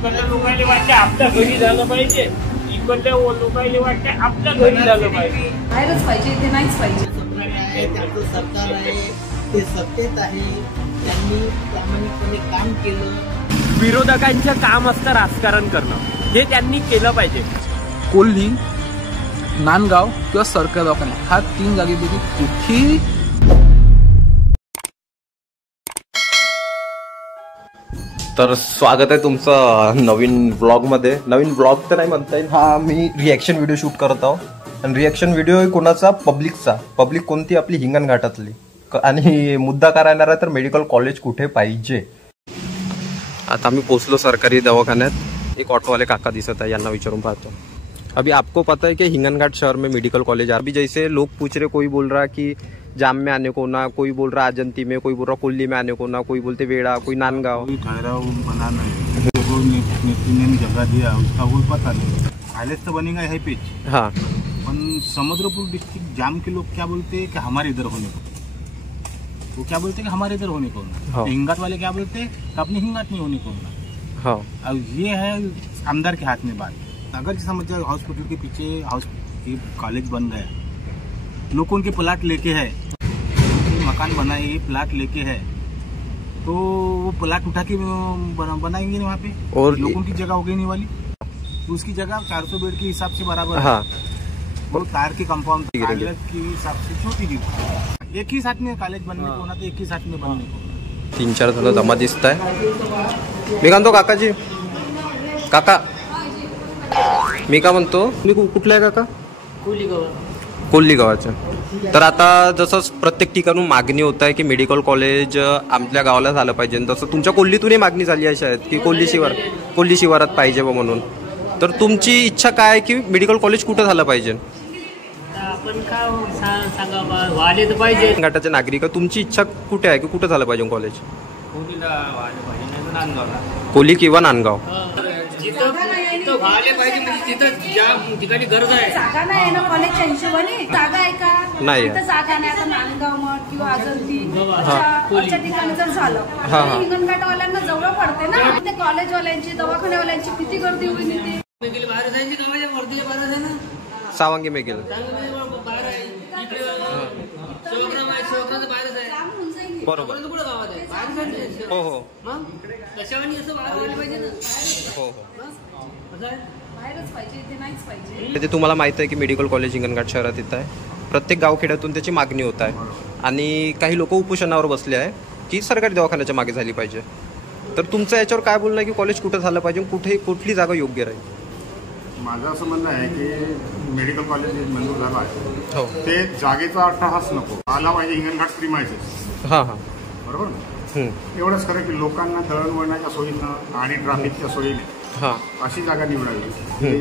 इकडल्या लोकांना वाटते आपल्या घरी झालं पाहिजे, इकडल्या लोकांना वाटते आपल्या घरी झालं पाहिजे, बाहेरच पाहिजे, ते नाहीच पाहिजे. त्यांचं सरकार आहे, ते सत्तेत आहे, त्यांनी प्रामाणिकपणे काम केलं. विरोधकांचं काम असतं राजकारण करणं, हे त्यांनी केलं पाहिजे. कोल्ही, नांदगाव किंवा सरकारी दवाखाना हा 3 जागेपैकी कुठेही तर स्वागत आहे तुमचं नवीन ब्लॉगमध्ये. नवीन ब्लॉग तर नाही म्हणता येईल, हा मी रिॲक्शन व्हिडिओ शूट करत आहो. आणि रिॲक्शन व्हिडिओ कोणाचा? पब्लिकचा. पब्लिक कोणती? आपली हिंगणघाटातली. आणि मुद्दा काय राहणार आहे तर मेडिकल कॉलेज कुठे पाहिजे. आता आम्ही पोचलो सरकारी दवाखान्यात. एक ऑटो वाले काका दिसत आहे, यांना विचारून पाहतो. अभी आपको पता है कि हिंगनघाट शहर में मेडिकल कॉलेज है. अभी जैसे लोग पूछ रहे, कोई बोल रहा कि जाम में आने को ना, कोई बोल रहा अजंती में, कोई बोल रहा कोल्ली में आने को ना, कोई बोलते वेड़ा, कोई नांदगांव. कोई ठहराव बना नहीं, नेत्री ने जगह दिया उसका कोई पता नहीं. कॉलेज तो बनेगा यही पे. हाँ, पण समुद्रपुर डिस्ट्रिक्ट जाम के लोग क्या बोलते हैं कि हमारे इधर होने को, वो क्या बोलते हैं कि हमारे इधर होने को. हिंगाट वाले क्या बोलते हैं कि अपने हिंगाट नहीं होने को. हाँ, अब ये है आमदार के हाथ में बात. अगर समझ जाए हॉस्पिटल के पीछे कॉलेज बन गया, लोगों के प्लाट लेके है, मकान बनाए, प्लाट लेके है, तो वो प्लाट उठा के बनाएंगे वहाँ पे, और लोगों की जगह हो गई नहीं वाली. तो उसकी जगह 400 बेड के हिसाब से बराबर. हाँ, वो तार के कंपाउंड के हिसाब से छोटी दी. एक ही साथ में कॉलेज बनने को ना, तो एक ही साथ में बनने को. 3-4 जण जमा दिसत आहे. मी म्हणतो काकाजी, काका मी का म्हणतो, मी कुठला आहे काका? कोल्ली गावाचं. तर आता जसं प्रत्येक ठिकाणून मागणी होत आहे की मेडिकल कॉलेज आपल्या गावाला झालं पाहिजे, तसं तुमच्या कोल्लीतूनही मागणी झाली आहे शायद की कोल्ली शिवारात पाहिजे बा म्हणून. तर तुमची इच्छा काय आहे की मेडिकल कॉलेज कुठं झालं पाहिजे? आपण काय सांगा, वाले तर पाहिजे. घाटाचे नागरिक, तुमची इच्छा कुठे आहे की कुठं झालं पाहिजे कॉलेज? कोल्ली किंवा नांदगाव. ठिकाणी गरज आहे. जागा नाही ना कॉलेजच्या हिशोबाने, जागा आहे का? नाही, जागा नाही. आता नांदगाव मठ किंवा अजंती अशा ठिकाणी जर झालं, हिंगणघाटवाल्यांना जवळ पडते ना. ते कॉलेजवाल्यांची, दवाखान्यावाल्यांची किती गर्दी होईल. ते बाहेर जायची कामाच्या वर्दीच्या बाहेर आहे ना. सावंगी में गेलं बाहेर आहे, शिवग्राम आहे, शिवग्रामचं बाहेरच आहे. बरोबर. कुठं गावात आहे? बाहेर. हो हो. मग कशावानी असं बाहेर आलं पाहिजे ना. हो हो. बाहेरच पाहिजे, ते नाहीच पाहिजे. ते तुम्हाला माहित आहे की मेडिकल कॉलेज हिंगणघाट शहरात येत आहे. प्रत्येक गावखेड्यातून त्याची मागणी होत आहे. आणि काही लोक उपोषणावर बसले आहे की सरकारी दवाखान्याच्या मागे झाली पाहिजे. तर तुमचं याच्यावर काय बोलणं आहे की कॉलेज कुठं झालं पाहिजे, कुठली जागा योग्य राहील? माझं असं म्हणणं आहे की मेडिकल कॉलेज मंजूर झालं आहे, हो, ते जागेचा अट्टहास नको आला पाहिजे. हिंगणघाट प्रिमायसेस. हां हां, बरोबर ना. एवढंच खरं की लोकांना दळणवळणाच्या सोयीनं आणि ट्रॅफिकच्या सोयीने हां अशी जागा निवडावी.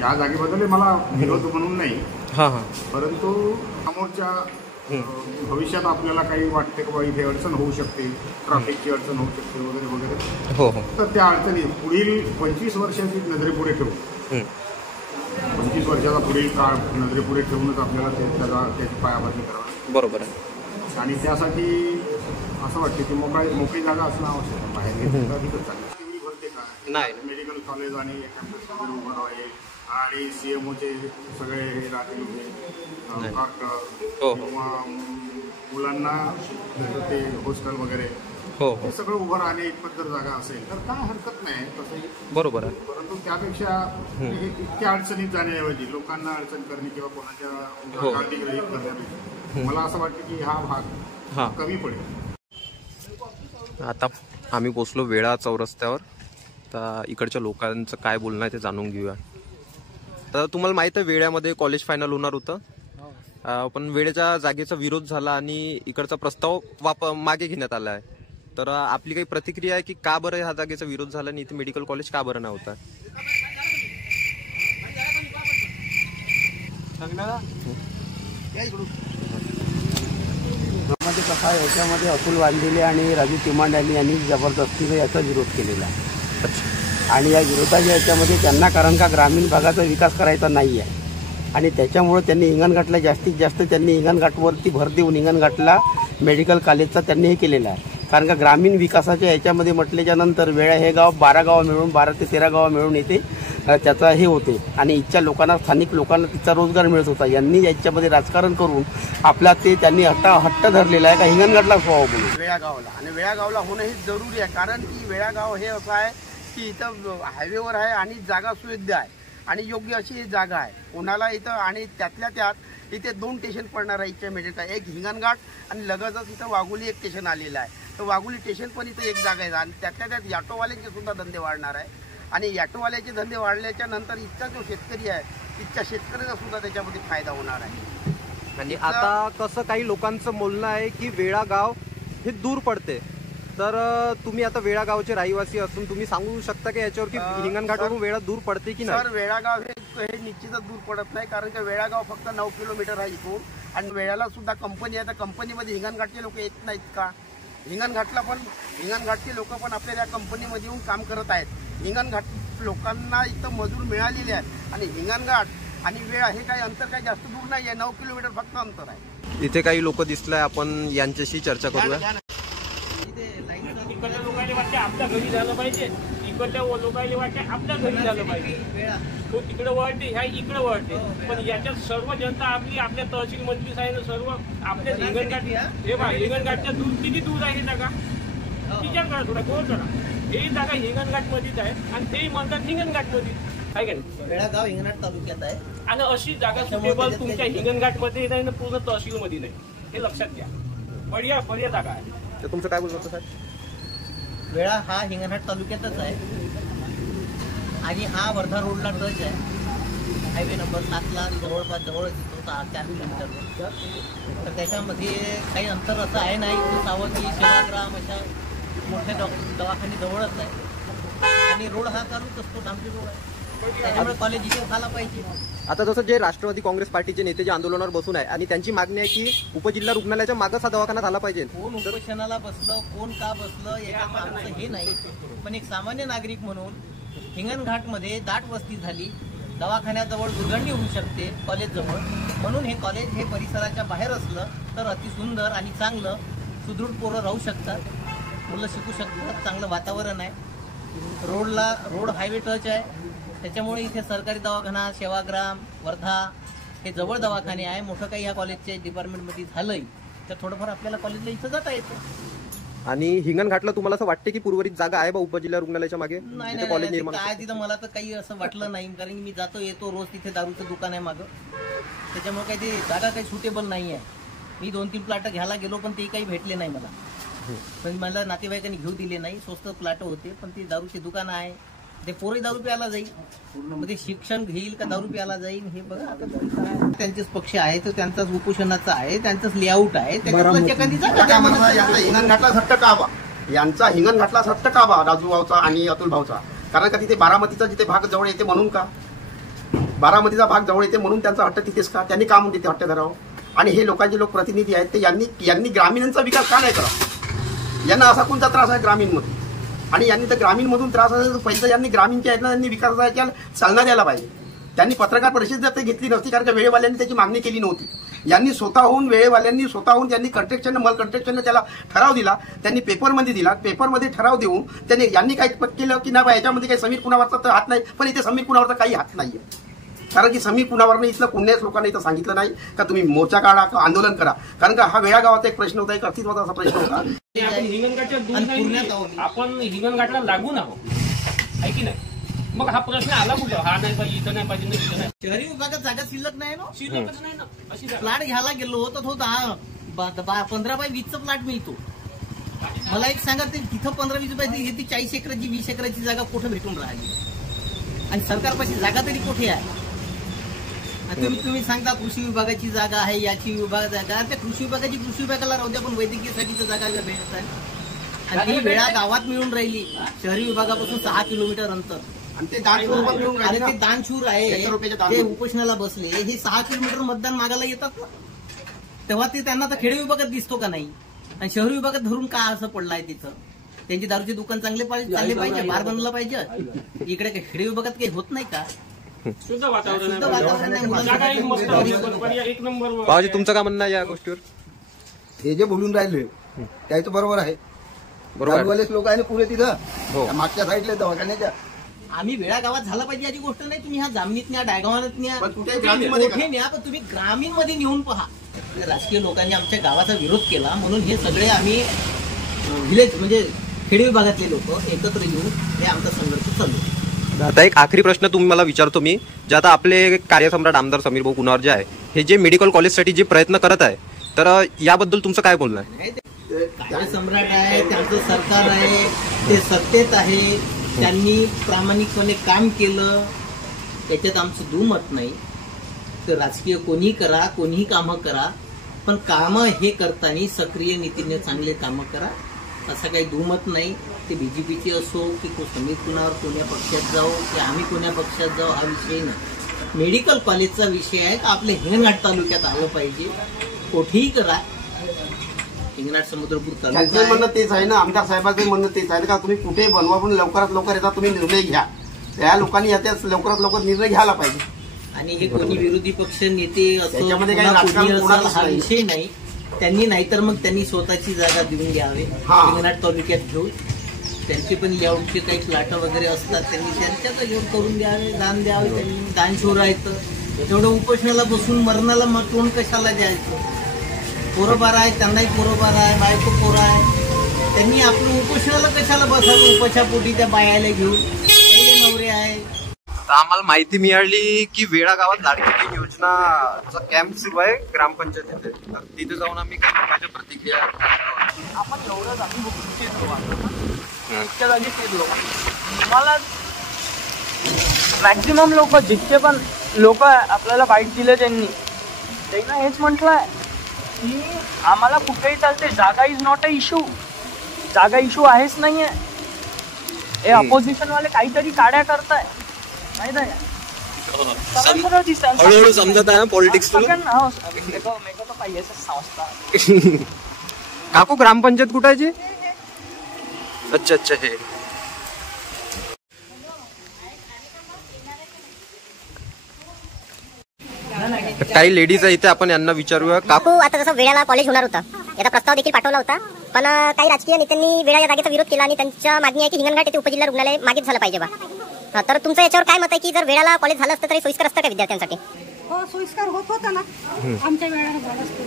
या जागेबद्दल मला विरोध म्हणून नाही, हां हां, परंतु समोरच्या भविष्यात आपल्याला काही वाटते की बाबा इथे अडचण होऊ शकते, ट्रॅफिकची अडचण होऊ शकते वगैरे वगैरे. हो हो. तर त्या अडचणी पुढील 25 वर्षाची नजरेपुढे ठेवून, 25 वर्षाचा पुढील काळ नजरेपुढे ठेवूनच आपल्याला त्याची पायाभरणी करावी. बरोबर आहे. आणि त्यासाठी असं वाटतं की मोकळी जागा असणं आवश्यक आहे. बाहेर भरते का नाही, मेडिकल कॉलेज आणि कॅम्पस वगैरे उभं आहे, आणि CMOचे सगळे हे राहतील डॉक्टर किंवा मुलांना ते हॉस्टेल वगैरे, हो हे सगळं उभं राहणे इतपत जर जागा असेल तर काय हरकत नाही तसंही. बरोबर आहे. परंतु त्यापेक्षा इतक्या अडचणीत जाण्याऐवजी लोकांना अडचण करणे किंवा कोणाच्या गाठी ग्रहित करण्यापेक्षा मला असं वाटतं की हा भाग कमी पडेल. आता आम्ही पोचलो वेळा चौरस्त्यावर. तर इकडच्या लोकांचं काय बोलणं आहे ते जाणून घेऊया. तर तुम्हाला माहित आहे वेळ्यामध्ये कॉलेज फायनल होणार होतं, पण वेळेच्या जागेचा विरोध झाला आणि इकडचा प्रस्ताव मागे घेण्यात आला आहे. तर आपली काही प्रतिक्रिया आहे की का बरं ह्या जागेचा विरोध झाला आणि इथे मेडिकल कॉलेज का बरं नव्हता? कसा याच्यामध्ये अतुल वांदिले आणि राजू तिमांड्यानी यांनी जबरदस्तीने याचा विरोध केलेला आहे. आणि या विरोधाच्या याच्यामध्ये त्यांना, कारण का ग्रामीण भागाचा विकास करायचा नाही आहे, आणि त्याच्यामुळे त्यांनी हिंगणघाटला जास्तीत जास्त त्यांनी हिंगणघाटवरती भर देऊन हिंगणघाटला मेडिकल कॉलेजचा त्यांनी हे केलेला आहे. कारण का ग्रामीण विकासाच्या याच्यामध्ये म्हटल्याच्या नंतर वेळा हे गाव 12 गावं मिळून 12 ते 13 गावं मिळून येते त्याचा हे होते आणि इथच्या लोकांना स्थानिक लोकांना तिचा रोजगार मिळत होता. यांनी याच्यामध्ये राजकारण करून आपला ते त्यांनी हट्ट धरलेला आहे का हिंगणघाटला व्हावं म्हणून वेळागावला. आणि वेळागावला होणं हे जरुरी आहे कारण की वेळागाव हे असं आहे की इथं हायवेवर आहे आणि जागा सुविधा आहे आणि योग्य अशी ही जागा आहे कोणाला इथं. आणि त्यातल्या त्यात इथे 2 स्टेशन पडणार आहे इथच्या मिडिल, एक हिंगणघाट आणि लगतच इथं वाघोली एक स्टेशन आलेलं आहे. तर वाघोली स्टेशन पण इथं एक जागा आहे आणि त्यातल्या त्यात ऑटोवाल्यांचे सुद्धा धंदे वाढणार आहे आणि ऑटोवाल्याचे धंदे वाढल्याच्या नंतर इथचा जो शेतकरी आहे तिथच्या शेतकऱ्याचा सुद्धा त्याच्यामध्ये फायदा होणार आहे. आणि आता कसं काही लोकांचं बोलणं आहे की वेळागाव हे दूर पडते, तर तुम्ही आता वेळागावचे रहिवासी असून तुम्ही सांगू शकता की याच्यावर की हिंगणघाटवरून वेळा दूर पडते की नाही? सर वेळागाव हे निश्चितच दूर पडत नाही कारण की वेळागाव फक्त 9 किलोमीटर आहे इथून आणि वेळाला सुद्धा कंपनी आहे. तर कंपनीमध्ये हिंगणघाटचे लोक येत नाहीत का? हिंगणघाटचे लोक पण आपल्या या कंपनीमध्ये येऊन काम करत आहेत. हिंगणघाट लोकांना इथं मजूर मिळालेले आहेत आणि हिंगणघाट आणि वेळा हे काही अंतर काही जास्त दूर नाही आहे, 9 किलोमीटर फक्त अंतर आहे. इथे काही लोक दिसलाय, आपण यांच्याशी चर्चा करूया. इकडल्या लोकांना वाटते आपल्या घरी झालं पाहिजे, इकडल्या लोकांना वाटते आपल्या घरी झालं पाहिजे. तो तिकडे वळते, ह्या इकडे वळते, पण याच्यात सर्व जनता आपल्या तहसील मंत्री आहे सर्व आपल्या हिंगणघाट हे बा हिंगणघाटच्या दूर किती दूर आहे जागा तिच्याकडे थोडा गोळ करा. हे जागा हिंगणघाट मध्येच आहे आणि तेही म्हणतात हिंगणघाट मध्ये आहे का नाही? वेळागाव हिंगणघाट तालुक्यात आहे आणि अशी जागा सुटेबल तुमच्या हिंगणघाट मध्ये नाही ना पूर्ण तहसील मध्ये नाही, हे लक्षात घ्या. बढिया जागा आहे. तर तुमचं काय बोलतो साहेब? वेळा हा हिंगणघाट तालुक्यातच आहे आणि हा वर्धा रोडला टच आहे. हायवे नंबर 7ला जवळपास जवळच येतो 4 किलोमीटरवर. तर त्याच्यामध्ये काही अंतर असं आहे नाही की सावंगी सेवाग्राम अशा मोठ्या दवाखाने जवळच आहे आणि रोड हा चालूच असतो, डांबरी रोड आहे. त्याच्यामुळे कॉलेज इथे झाला पाहिजे. आता जसं जे राष्ट्रवादी काँग्रेस पार्टीचे नेते जे आंदोलनावर बसून आहे आणि त्यांची मागणी आहे की उपजिल्हा रुग्णालयाच्या मागच हा दवाखाना झाला पाहिजे. कोण उपोषणाला बसलं, कोण का बसलं याच्या मागचं हे नाही, पण एक सामान्य नागरिक म्हणून हिंगणघाटमध्ये दाट वस्ती झाली, दवाखान्याजवळ दुर्गंधी होऊ शकते कॉलेजजवळ, म्हणून हे कॉलेज हे परिसराच्या बाहेर असलं तर अतिसुंदर आणि चांगलं सुदृढ पोरं राहू शकतात, मुलं शिकू शकतात, चांगलं वातावरण आहे. रोड हायवे टच आहे, त्याच्यामुळे इथे सरकारी दवाखाना सेवाग्राम वर्धा हे जवळ दवाखाने आहे. मोठं काही या कॉलेजच्या डिपार्टमेंटमध्ये झालंय तर थोडंफार आपल्याला कॉलेजला इथं जाता येतं. आणि हिंगणघाटला तुम्हाला असं वाटते की उर्वरित जागा आहे बा उपजिल्हा रुग्णालयाच्या मागे कॉलेज निर्माण? काय तिथं मला तर काही असं वाटलं नाही कारण मी जातो येतो रोज, तिथे दारूचं दुकान आहे मागं, त्याच्यामुळे काही ते जागा काही सुटेबल नाही आहे. मी 2-3 प्लॉट घ्यायला गेलो पण ते काही भेटले नाही मला, पण मला नातेवाईकांनी घेऊ दिले नाही. स्वस्त प्लॉट होते पण ती दारूची दुकान आहे, ते पोरही दारू प्यायला जाईल, म्हणजे शिक्षण घेईल का दारू प्यायला जाईल हे बघा. आता त्यांचेच पक्ष आहे तर त्यांचाच उपोषणाचा आहे, त्यांचंच लेआउट आहे. हिंगणघाटला हट्ट का हवा, यांचा हिंगणघाटला हट्ट का हवा राजू भाऊचा आणि अतुल भाऊचा? कारण का तिथे बारामतीचा जिथे भाग जवळ येते म्हणून का? बारामतीचा भाग जवळ येते म्हणून त्यांचा हट्ट तिथेच का? त्यांनी का म्हणून तिथे हट्ट धरावं? आणि हे लोकांचे लोकप्रतिनिधी आहेत ते यांनी ग्रामीणांचा विकास का नाही करावा? यांना असा कोणता त्रास आहे ग्रामीणमध्ये? आणि यांनी तर ग्रामीणमधून त्रास असेल तर पहिलं यांनी ग्रामीणच्या यातला त्यांनी विकासाच्या चालना द्यायला पाहिजे. त्यांनी पत्रकार परिषद जर ते घेतली नसती कारण का वेळेवाल्यांनी त्याची मागणी केली नव्हती. यांनी वेळेवाल्यांनी स्वतःहून त्यांनी मल कंट्रॅक्शनने त्याला ठराव दिला, त्यांनी पेपरमध्ये दिला, पेपरमध्ये ठराव देऊन यांनी काय केलं की नाही याच्यामध्ये काही समीर कुणावरचा तर हात नाही, पण इथे समीर कुणावरचा काही हात नाहीये. कारण की समीर कुणावरनं इथलं कोणत्याच लोकांना इथं सांगितलं नाही का तुम्ही मोर्चा काढा किंवा आंदोलन करा, कारण का हा वेळागावाचा एक प्रश्न होता, एक अस्तित्वाचा असा प्रश्न होता. आपण हिंगणघाटच्या दूर नाही, आपण हिंगणघाटला लागून आहोत आहे की नाही? मग हा प्रश्न आला कुठं? हा नाही पाहिजे, इथं नाही पाहिजे, इथं नाही. शहरी विभागात जागा शिल्लक नाही ना, शिल्लकच नाही ना. अशी प्लॉट घ्यायला गेलो तर तो 15 बाय 20चा प्लॉट मिळतो. मला एक सांगा ते तिथं 15-20 बाय 40 एकराची 20 एकराची जागा कुठं भेटून राहिली आणि सरकारपाशी जागा तरी कुठे आहे? तुम्ही सांगता कृषी विभागाची जागा आहे, याची विभाग जागा, त्या कृषी विभागाला राहू द्या, पण वैद्यकीयसाठी तर जागा भेटत आहे आणि ती वेळा गावात मिळून राहिली. शहरी विभागापासून 6 किलोमीटर अंतर आणि ते दानशूर आहे, ते उपोषणाला बसले, हे 6 किलोमीटर मतदान मागायला येतात ना, तेव्हा ते त्यांना तर खेडे विभागात दिसतो का नाही? आणि शहरी विभागात धरून का असं पडलाय तिथं? त्यांची दारूचे दुकान चालले पाहिजे, बार बनलं पाहिजे. इकडे खेडे विभागात काही होत नाही का? शुद्ध वातावरण एक नंबर. तुमचं काय म्हणणं आहे या गोष्टीवर? हे जे बोलून राहिले त्याचं बरोबर आहे, बरोबर. लोक आहे ना पुरे तिथं हो. मागच्या साईडला दवाखान्याच्या. आम्ही वेळा गावात झाला पाहिजे याची गोष्ट नाही. तुम्ही ह्या जामनीत न्या, डायगावात न्या, पण कुठे ग्रामीणमध्ये कुठे न्या, पण तुम्ही ग्रामीण मध्ये नेऊन पहा. राजकीय लोकांनी आमच्या गावाचा विरोध केला म्हणून हे सगळे आम्ही विलेज म्हणजे खेडे विभागातले लोक एकत्र येऊन हे आमचा संघर्ष चालू आहे. आता एक आखरी प्रश्न तुम्ही मला विचारतो मी, जे आता आपले कार्यसम्राट आमदार समीर भाऊ कुणावर जे आहे, हे जे मेडिकल कॉलेजसाठी जे प्रयत्न करत आहे, तर याबद्दल तुमचं काय बोलणं आहे? कार्यसम्राट आहे, त्यांचं सरकार आहे, ते सत्तेत आहे, त्यांनी प्रामाणिकपणे काम केलं, त्याच्यात आमचं दुमत नाही. तर राजकीय कोणी करा, कोणीही कामं करा, पण कामं हे करताना सक्रिय नीतीने चांगले कामं करा, असं काही दुमत नाही. ते बीजेपीचे असो की समीर कुणावर कोण्या पक्षात जाओ की आम्ही कोण्या पक्षात जाऊ हा विषय नाही. मेडिकल कॉलेजचा विषय आहे का आपल्या हिंगणघाट तालुक्यात आलं पाहिजे. कुठेही करा, हिंगणघाट समुद्रपूर त्यांचं म्हणणं तेच आहे ना, आमदार साहेबांचं म्हणणं तेच आहे का तुम्ही कुठे बनवा पण लवकरात लवकर याचा तुम्ही निर्णय घ्या. त्या लोकांनी याच्यात लवकरात लवकर निर्णय घ्यायला पाहिजे. आणि हे कोणी विरोधी पक्ष नेते असो त्याच्यामध्ये काही कोणी राजकारण असेल कोणाचंच हा नाही. विषय नाही. त्यांनी नाहीतर मग त्यांनी स्वतःची जागा देऊन घ्यावे हिंगणघाट तालुक्यात घेऊन. त्यांचे पण लेआउटचे काही प्लॉट वगैरे असतात, त्यांनी त्यांच्याच घेऊन करून द्यावे, दान द्यावे. त्यांनी दान शोरायचं. तेवढं उपोषणाला बसून मरणाला मग तोंड कशाला द्यायचं? पोरंबार आहे, त्यांनाही पोरंबार आहे, बायको पोरं आहे. त्यांनी आपलं उपोषणाला कशाला बसावं? उपाशापोटी त्या बायाला घेऊन त्यांचे नवरे आहे. आम्हाला माहिती मिळाली की वेळा गावात लाडकी बहीण योजनाचा कॅम्प सुरू आहे ग्रामपंचायतीमध्ये. तर तिथे जाऊन आम्ही काही लोकांच्या प्रतिक्रिया आपण एवढं जागी बघून फिरलो, इतक्या जागी फिरलो, मला मॅक्झिमम लोक जितके पण लोक आपल्याला बाईट दिले त्यांनी हेच म्हटलंय की आम्हाला कुठेही चालते, जागा इज नॉट अ इश्यू. जागा इश्यू आहेच नाहीये. हे अपोजिशन वाले काहीतरी काड्या करताय माहित आहे का? हळूहळू समजत आहे ना पॉलिटिक्स. काकू ग्रामपंचायत कुठं आहे? अच्छा अच्छा. हे काही लेडीज आहे इथे, आपण यांना विचारूया. काकू, आता जसं वेळाला कॉलेज होणार होता, याचा प्रस्ताव देखील पाठवला होता, पण काही राजकीय नेत्यांनी वेळा या जागेचा विरोध केला आणि त्यांच्या मागणी आहे की हिंगणघाट येथे उपजिल्हा रुग्णालय मागेच झालं पाहिजे बा. तर तुमचं याच्यावर काय मत आहे की जर वेळाला कॉलेज झालं असतं तरी सोयीस्कर असतं का विद्यार्थ्यांसाठी? हो, सोयीस्कर होत होता ना, आमच्या वेळेला झालं असतं.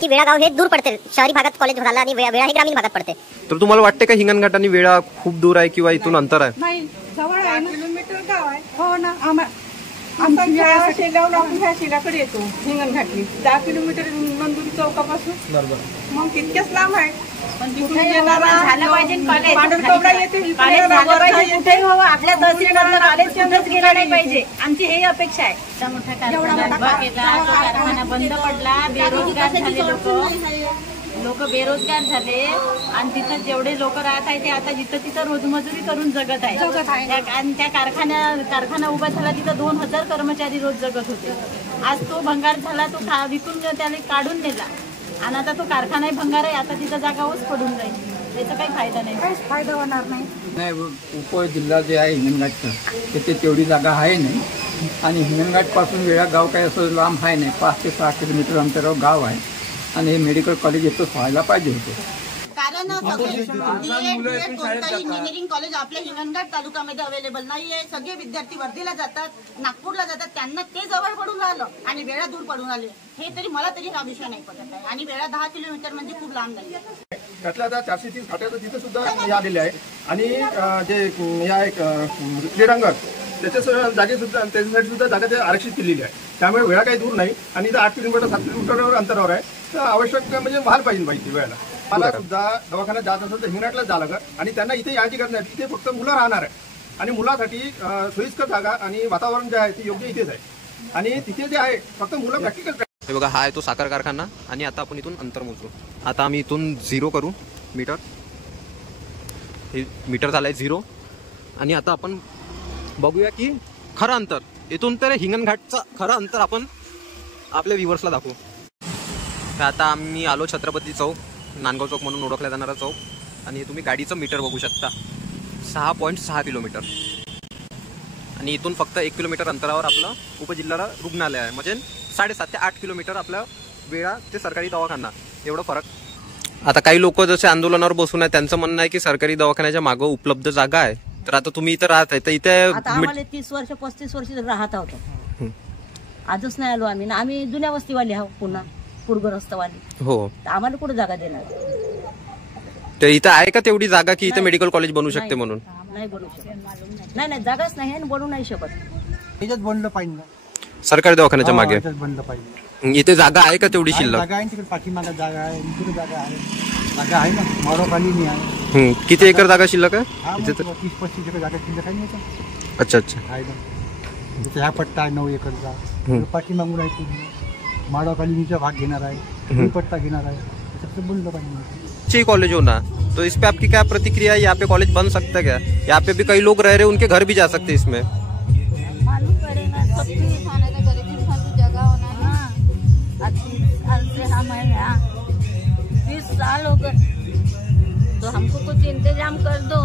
की वेळा गाव हे दूर पडते, शहरी भागात कॉलेज झाला आणि वेळा हे ग्रामीण भागात पडते. तर तुम्हाला वाटते का हिंगणघाट आणि वेळा खूप दूर आहे किंवा इथून अंतर आहे? नाही, जवळ आहे ना, किलोमीटर गाव आहे. हो ना, शेगावला आपण ह्या शेगाकडे येतो हिंगणघाटली 10 किलोमीटर नंदुरी चौकापासून. बरोबर. मग तितक्याच लांब आहे. झालं पाहिजे कॉलेज. पांढरकवडा येते कुठेही व्हावं, आपल्या तहसीलमधलं कॉलेज कुठेच गेलं नाही पाहिजे, आमची हे अपेक्षा आहे. मोठा कारखाना केला, तो कारखाना बंद पडला, बेरोजगार झाले लोक बेरोजगार झाले आणि तिथं जेवढे लोक राहत आहे ते आता जिथं तिथं रोजमजुरी करून जगत आहे. आणि त्या कारखाना उभा झाला तिथं 2000 कर्मचारी रोज जगत होते. आज तो भंगार झाला, तो विकून त्याला काढून नेला आणि आता तो कारखानाही भंगार आहे. आता तिथं जागा ओस पडून जाईल, त्याचा काही फायदा नाही. काहीच फायदा होणार नाही. उपजिल्हा जे आहे हिंगणघाटचं तिथे तेवढी जागा आहे नाही आणि हिंगणघाटपासून वेळा गाव काही असं लांब आहे नाही, 5 ते 6 किलोमीटर अंतरावर गाव आहे आणि हे मेडिकल कॉलेज येतच व्हायला पाहिजे होते. कारण कोणताही इंजिनिअरिंग कॉलेज आपल्या हिंगणघाट तालुक्यामध्ये अवेलेबल नाहीये. सगळे विद्यार्थी वर्धेला जातात, नागपूरला जातात, त्यांना ते जवळ पडून राहिलं आणि वेळा दूर पडून आले. हे तरी मला तरी हा विषय नाही पडत आहे. आणि वेळा 10 किलोमीटर म्हणजे खूप लांब नाही. त्यातल्या आता 430 खाट्याचं तिथे सुद्धा हे आलेले आहे आणि जे या एक क्रीडांगण त्याच्या जागे सुद्धा त्याच्यासाठी सुद्धा जागा ते आरक्षित केलेली आहे. त्यामुळे वेळा काही दूर नाही आणि 8 किलोमीटर 7 किलोमीटरवर अंतरावर आहे. तर आवश्यक म्हणजे व्हायला पाहिजे माहिती वेळेला. मला सुद्धा दवाखान्यात जात असेल तर हिंगणघाटलाच जावं लागेल आणि त्यांना इथे याची गरज नाही. तिथे फक्त मुलं राहणार आहे आणि मुलासाठी सोयीस्कर जागा आणि वातावरण जे आहे ते योग्य इथेच आहे आणि तिथे जे आहे फक्त मुलं प्रॅक्टिकल. हे बघा, हा आहे तो साखर कारखाना आणि आता आपण इथून अंतर मोजू. आता आम्ही इथून 0 करू मीटर. हे मीटर झालंय 0 आणि आता आपण बघूया की खरं अंतर इथून तर हिंगणघाटचं खरं अंतर आपण आपल्या व्ह्यूअर्सला दाखवू. आता आम्ही आलो छत्रपती चौक, नांदगाव चौक म्हणून ओळखला जाणारा चौक आणि तुम्ही गाडीचं मीटर बघू शकता 6.6 किलोमीटर आणि इथून फक्त 1 किलोमीटर अंतरावर आपलं उपजिल्हा रुग्णालय आहे. म्हणजे 7.5 ते 8 किलोमीटर आपल्या वेळा ते सरकारी दवाखाना एवढं फरक आता काही लोक जसे आंदोलनावर बसून आहे त्यांचं म्हणणं आहे की सरकारी दवाखान्याच्या मागं उपलब्ध जागा आहे, तर आता तुम्ही इथं राहत आहे तर इथे आता आम्हाला 30 वर्ष 35 वर्ष राहत आहोत, आजच नाही आलो आम्ही. आम्ही जुन्या वस्तीवाली आहोत, पुन्हा पूर्वग्रस्तवाली. हो, तर आम्हाला कुठे जागा देणार? तर इथं आहे का तेवढी जागा की इथं मेडिकल कॉलेज बनू शकते म्हणून? नाही बनवू शकत. नाही जागाच नाही आणि बनवू नाही शकत. याच्यात बनलं पाहिजे, सरकारी दवाखान्याच्या मागे बनलं पाहिजे. इथे जागा आहे का तेवढी शिल्लक? जागा आहे तिकडे, पाठीमागा जागा आहे, इकडे जागा आहे ना, मारोखाली आहे. किती एकर जागा शिल्लक आहे? 30-35 एकर जागा शिल्लक आहे. अच्छा अच्छा. आहे ना, तिथे हा पट्टा आहे 9 एकरचा, पाठीमागून आहे पूर्ण मारोखालीचा भाग घेणार आहे, पट्टा घेणार आहे, त्याच्यात बनलं पाहिजे. कॉलेज होना, तो इस पे आपकी क्या प्रतिक्रिया है? यहाँ पे कॉलेज बन सकता है क्या? यहाँ पे भी कई लोग रह रहे हैं, उनके घर भी जा सकते हैं इसमें. मालूम पड़ेगा सब चीज खाने का, गरीब इंसान को जगह होना ना. हम है यहाँ 20 साल हो गए, तो हमको कुछ इंतजाम कर दो.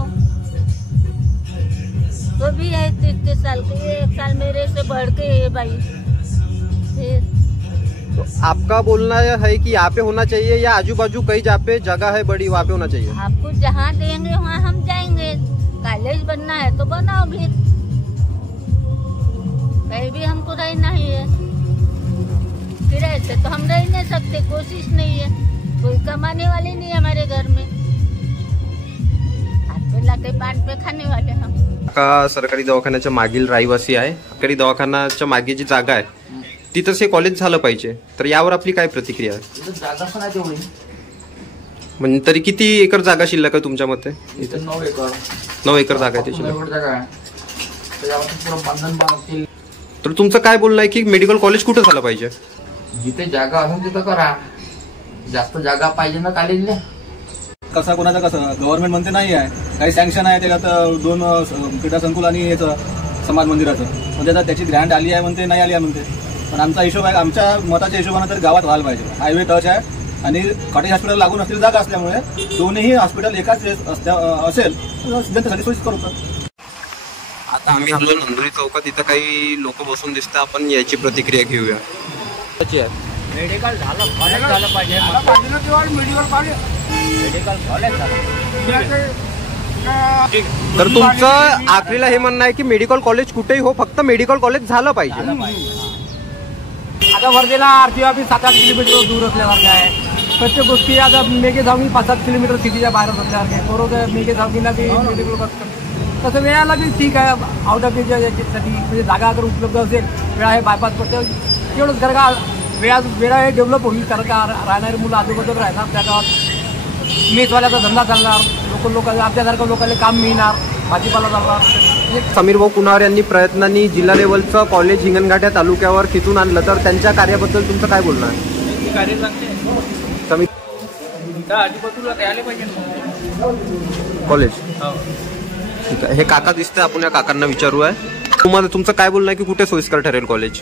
तो भी है 30 साल के, 1 साल मेरे से बढ़ के है भाई. तो आपका बोलना है कि यहाँ पे होना चाहिए या आजू बाजू कई जहाँ पे जगह है बड़ी वहाँ पे होना चाहिए? आपको जहाँ देंगे वहाँ हम जाएंगे. कॉलेज बनना है तो बनाओ भी, कहीं भी हमको रहना ही है. किराए से तो हम रह नहीं सकते, कोशिश नहीं है, कोई कमाने वाले नहीं है हमारे घर में, हाथ पे लाके पान पे खाने वाले हम. का सरकारी दवाखान्याच्या मागील रहिवासी आहे. सरकारी दवाखान्याच्या मागे जी जागा आहे तिथंच हे कॉलेज झालं पाहिजे, तर यावर आपली काय प्रतिक्रिया आहे? जागा पण आहे तेवढी, म्हणजे तरी किती एकर जागा शिल्लक आहे तुमच्या मते? 9 एकर. 9 एकर जागा आहे ते शिल्लक. जागा आहे, बांधण बांधतील. तर तुमचं काय बोलणं आहे की मेडिकल कॉलेज कुठं झालं पाहिजे? जिथे जागा असेल तिथं करा, जास्त जागा पाहिजे ना कॉलेजला. कसं कोणाचं कसं गव्हर्नमेंट म्हणते नाही आहे, काही सँक्शन आहे त्याच्यात 2 क्रीडा संकुल आणि याचं समाज मंदिराचं, म्हणजे त्याची ग्रँट आली आहे म्हणते, नाही आली आहे म्हणते. पण आमचा हिशोब आहे, आमच्या मताच्या हिशोबाने तर गावात व्हायला पाहिजे. हायवे टच आहे आणि कॉटेज हॉस्पिटल लागून असलेली जागा असल्यामुळे दोन्ही हॉस्पिटल एकाच असेल त्यांच्यासाठी सोयीस्कर होतं. आता आम्ही आलो नंदुरी चौकात, इथं काही लोक बसून दिसतात, आपण याची प्रतिक्रिया घेऊया. मेडिकल झालं, कॉलेज झालं पाहिजे. मेडिकल कॉलेज झालं. तर तुमचं आखरीला हे म्हणणं आहे की मेडिकल कॉलेज कुठेही हो, फक्त मेडिकल कॉलेज झालं पाहिजे. आता वर्धेला आरटी ऑफिस 7-8 किलोमीटर दूर असल्यासारखं आहे. प्रत्येक गोष्टी आता मेघेधावणी 5-7 किलोमीटर सिटीच्या बाहेर असल्यासारखे आहे. बरोबर मेघेधावणीला बी मेडिकल बसतं, तसं वेळाला बी ठीक आहे. आउट ऑफ याच्यासाठी म्हणजे जागा अगर उपलब्ध असेल, वेळा आहे बायपास पडते तेवढंच. कारण का वेळा हे डेव्हलप होईल, कारण का राहणारी मुलं आजूबाजूला राहणार, त्या गावात मेसवाल्याचा धंदा चालणार, लोकांना आपल्यासारख्या लोकांना काम मिळणार, भाजीपाला चालणार. समीर भाऊ कुणावर यांनी प्रयत्नांनी जिल्हा लेवलचं कॉलेज हिंगणघाट या तालुक्यावर खिचून आणलं, तर त्यांच्या कार्याबद्दल तुमचं काय बोलणं आहे? कार्य चांगले समीर आजूबाजूला तयार पाहिजे कॉलेज. ठीक आहे, हे काका दिसतं, आपण या काकांना विचारू आहे. तुम्हाला तुमचं काय बोलणं आहे की कुठे सोयीस्कर ठरेल कॉलेज?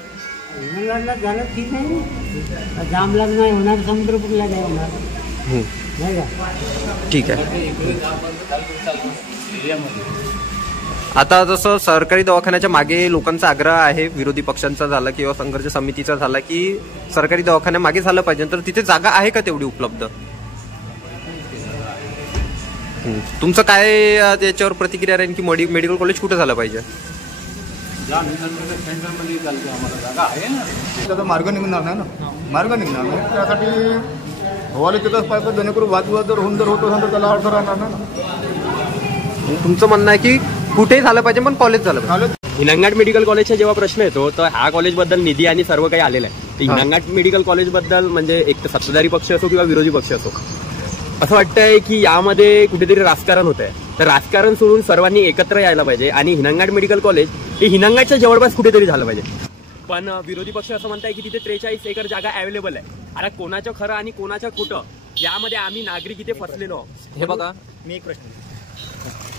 झालं ठीक आहे, जाम लाग नाही होणार, समुद्रपूरला नाही होणार, नाही का? ठीक आहे. आता जसं सरकारी दवाखान्याच्या मागे लोकांचा आग्रह आहे, विरोधी पक्षांचा झाला किंवा संघर्ष समितीचा झाला की सरकारी दवाखान्या मागे झालं पाहिजे, तर तिथे जागा आहे का तेवढी उपलब्ध? तुमचं काय त्याच्यावर प्रतिक्रिया राहील की मेडिकल कॉलेज कुठे झालं पाहिजे? सेंटरमध्ये चालते, आम्हाला जागा आहे ना, त्याचा मार्ग निघणार नाही ना, मार्ग निघणार नाही. त्यासाठी हवाले तिथंच पाहिजे, जेणेकरून वादविवाद जर होऊन जर होत असेल तर त्याला अडथळा राहणार ना. तुमचं म्हणणं आहे की कुठेही झालं पाहिजे पण कॉलेज झालं पाहिजे. हिंगणघाट मेडिकल कॉलेजचा जेव्हा प्रश्न येतो तर ह्या कॉलेजबद्दल निधी आणि सर्व काही आलेलं आहे. हिंगणघाट मेडिकल कॉलेजबद्दल म्हणजे एक तर सत्ताधारी पक्ष असो किंवा विरोधी पक्ष असो, असं वाटतंय की यामध्ये कुठेतरी राजकारण होत आहे. तर राजकारण सोडून सर्वांनी एकत्र यायला पाहिजे आणि हिंगणघाट मेडिकल कॉलेज हे हिंगणघाटच्या जवळपास कुठेतरी झालं पाहिजे. पण विरोधी पक्ष असं म्हणताय की तिथे 43 एकर जागा अवेलेबल आहे. आता कोणाचं खरं आणि कोणाचं खोटं यामध्ये आम्ही नागरिक इथे फसलेलो आहोत. हे बघा, मी एक प्रश्न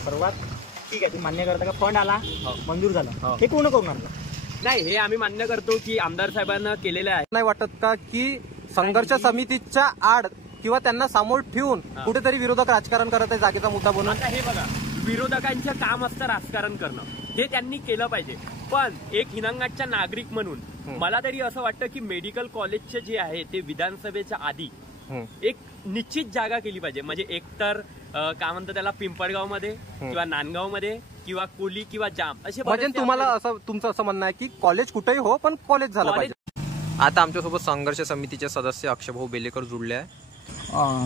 सर्वात ठीक आहे, तुम्ही मान्य करता का फंड आला मंजूर झाला, हे कोण करणार नाही? हे आम्ही मान्य करतो की आमदार साहेबांना केलेलं आहे. नाही वाटत का की संघर्ष समितीच्या आड किंवा त्यांना समोर ठेवून कुठेतरी विरोधक राजकारण करत आहे जागेचा मुद्दा बनवून? आता हे बघा, विरोधकांचं काम असतं राजकारण करणं, हे त्यांनी केलं पाहिजे. पण एक हिंगणघाटचा नागरिक म्हणून मला तरी असं वाटतं की मेडिकल कॉलेजचे जे आहे ते विधानसभेच्या आधी एक निश्चित जागा केली पाहिजे. म्हणजे एकतर काय म्हणतात त्याला, पिंपळगाव मध्ये किंवा नांदगाव मध्ये किंवा कोली किंवा जाम असे. म्हणजे तुम्हाला असं, तुमचं असं म्हणणं आहे की कॉलेज कुठेही हो पण कॉलेज झालं पाहिजे. आता आमच्यासोबत संघर्ष समितीचे सदस्य अक्षयभाऊ बेलेकर जुळले आहे.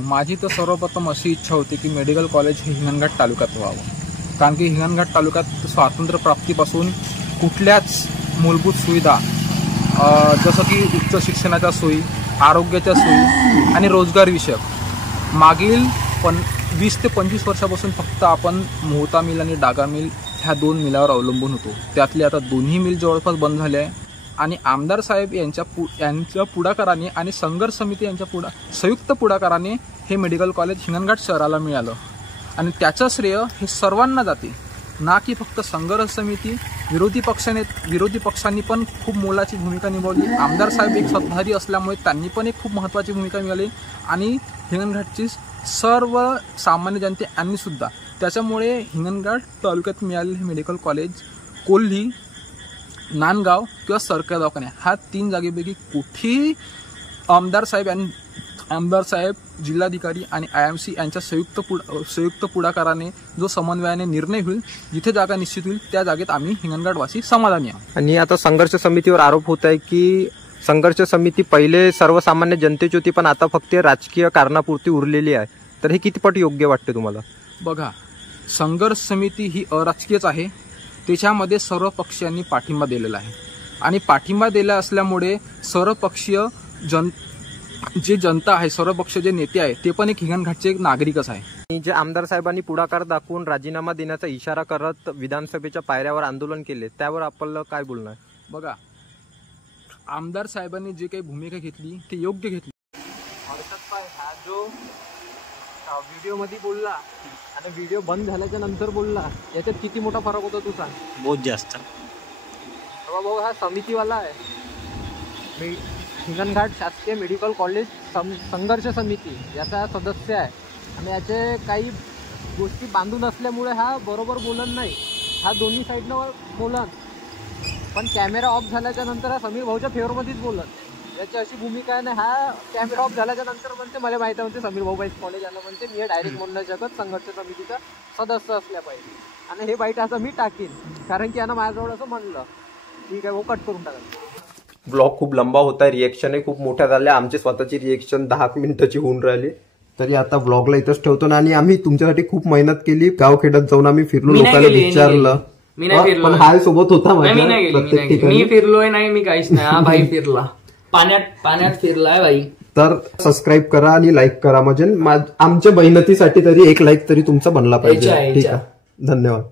माझी तर सर्वप्रथम अशी इच्छा होती की मेडिकल कॉलेज हे हिंगणघाट तालुक्यात व्हावं. कारण की हिंगणघाट तालुक्यात स्वातंत्र्य प्राप्तीपासून कुठल्याच मूलभूत सुविधा जसं की उच्च शिक्षणाच्या सोयी, आरोग्याच्या सोयी आणि रोजगार विषयक मागील 20 ते 25 वर्षापासून फक्त आपण मोहता मिल आणि डागा मिल ह्या 2 मिलावर अवलंबून होतो. त्यातले आता दोन्ही मिल जवळपास बंद झाले आहे आणि आमदार साहेब यांच्या पुढाकाराने आणि संघर्ष समिती यांच्या संयुक्त पुढाकाराने हे मेडिकल कॉलेज हिंगणघाट शहराला मिळालं आणि त्याचं श्रेय हे सर्वांना जाते, ना की फक्त संघर्ष समिती. विरोधी पक्षांनी पण खूप मोलाची भूमिका निभावली. आमदार साहेब एक सत्ताधारी असल्यामुळे त्यांनी पण एक खूप महत्त्वाची भूमिका निभावली आणि हिंगणघाटची सर्व सामान्य जनते यांनी सुद्धा. त्याच्यामुळे हिंगणघाट तालुक्यात मिळालेले हे मेडिकल कॉलेज कोल्ही, नांदगाव किंवा सरकारी दवाखाने ह्या 3 जागेपैकी कुठेही आमदार साहेब, जिल्हाधिकारी आणि IMC यांच्या संयुक्त पुढाकाराने जो समन्वयाने निर्णय होईल, जिथे जागा निश्चित होईल त्या जागेत आम्ही हिंगणघाटवासी समाधानी आहोत. आणि आता संघर्ष समितीवर आरोप होत आहे की संघर्ष समिती पहिले सर्वसामान्य जनतेची होती पण आता फक्त राजकीय कारणापुरती उरलेली आहे. तर हे कितपट योग्य वाटते तुम्हाला? बघा, संघर्ष समिती ही अराजकीयच आहे. त्याच्यामध्ये सर्व पक्षीयांनी पाठिंबा दिलेला आहे आणि पाठिंबा दिला असल्यामुळे सर्वपक्षीय जे जनता आहे, सर्वपक्षीय जे नेते आहे ते पण एक हिंगणघाटचे एक नागरिकच आहे. जे आमदार साहेबांनी पुढाकार दाखवून राजीनामा देण्याचा इशारा करत विधानसभेच्या पायऱ्यावर आंदोलन केले, त्यावर आपल्याला काय बोलणं आहे? बघा, आमदार साहेबांनी जे काही भूमिका घेतली ते योग्य घेतली. हा जो व्हिडिओ मध्ये बोलला आणि व्हिडिओ बंद झाल्याच्या नंतर बोलला, याच्यात किती मोठा फरक होता तू सांग? बहुत जास्त. भाऊ हा समितीवाला आहे, हिंगणघाट शासकीय मेडिकल कॉलेज संघर्ष समिती याचा सदस्य आहे आणि याचे काही गोष्टी बांधून असल्यामुळे हा बरोबर बोलन नाही. हा दोन्ही साईडनं बोलन, पण कॅमेरा ऑफ झाल्याच्या नंतर हा समीर भाऊच्या फेवरमध्येच बोलन. याची अशी भूमिका आहे ना, हा कॅमेरा ऑफ झाल्याच्या नंतर म्हणते मला माहिती म्हणते समीर भाऊ बाईक कॉलेज आलं म्हणते, मी हे डायरेक्ट म्हणू नाही शकत, संघर्ष समितीचा सदस्य असल्या पाहिजे. आणि हे बाईट असं मी टाकीन कारण की यानं माझ्याजवळ असं म्हणलं. ठीक आहे भाऊ, कट करून टाका. ब्लॉग खूप लंबा होता, रिएक्शनही खूप मोठ्या झाल्या. आमची स्वतःची रिएक्शन 10 मिनिटाची होऊन राहिली. तरी आता ब्लॉगला इथंच ठेवतो ना. आणि आम्ही तुमच्यासाठी खूप मेहनत केली, गावखेड्यात जाऊन आम्ही फिरलो, लोकांना विचारलं. पण हाय सोबत होता मी फिरलोय नाही, मी काहीच नाही. हा भाई फिरला, पाण्यात फिरलाय भाई. तर सबस्क्राईब करा आणि लाईक करा, म्हणजे आमच्या मेहनतीसाठी तरी एक लाईक तरी तुमचा बनला पाहिजे. ठीक आहे, धन्यवाद.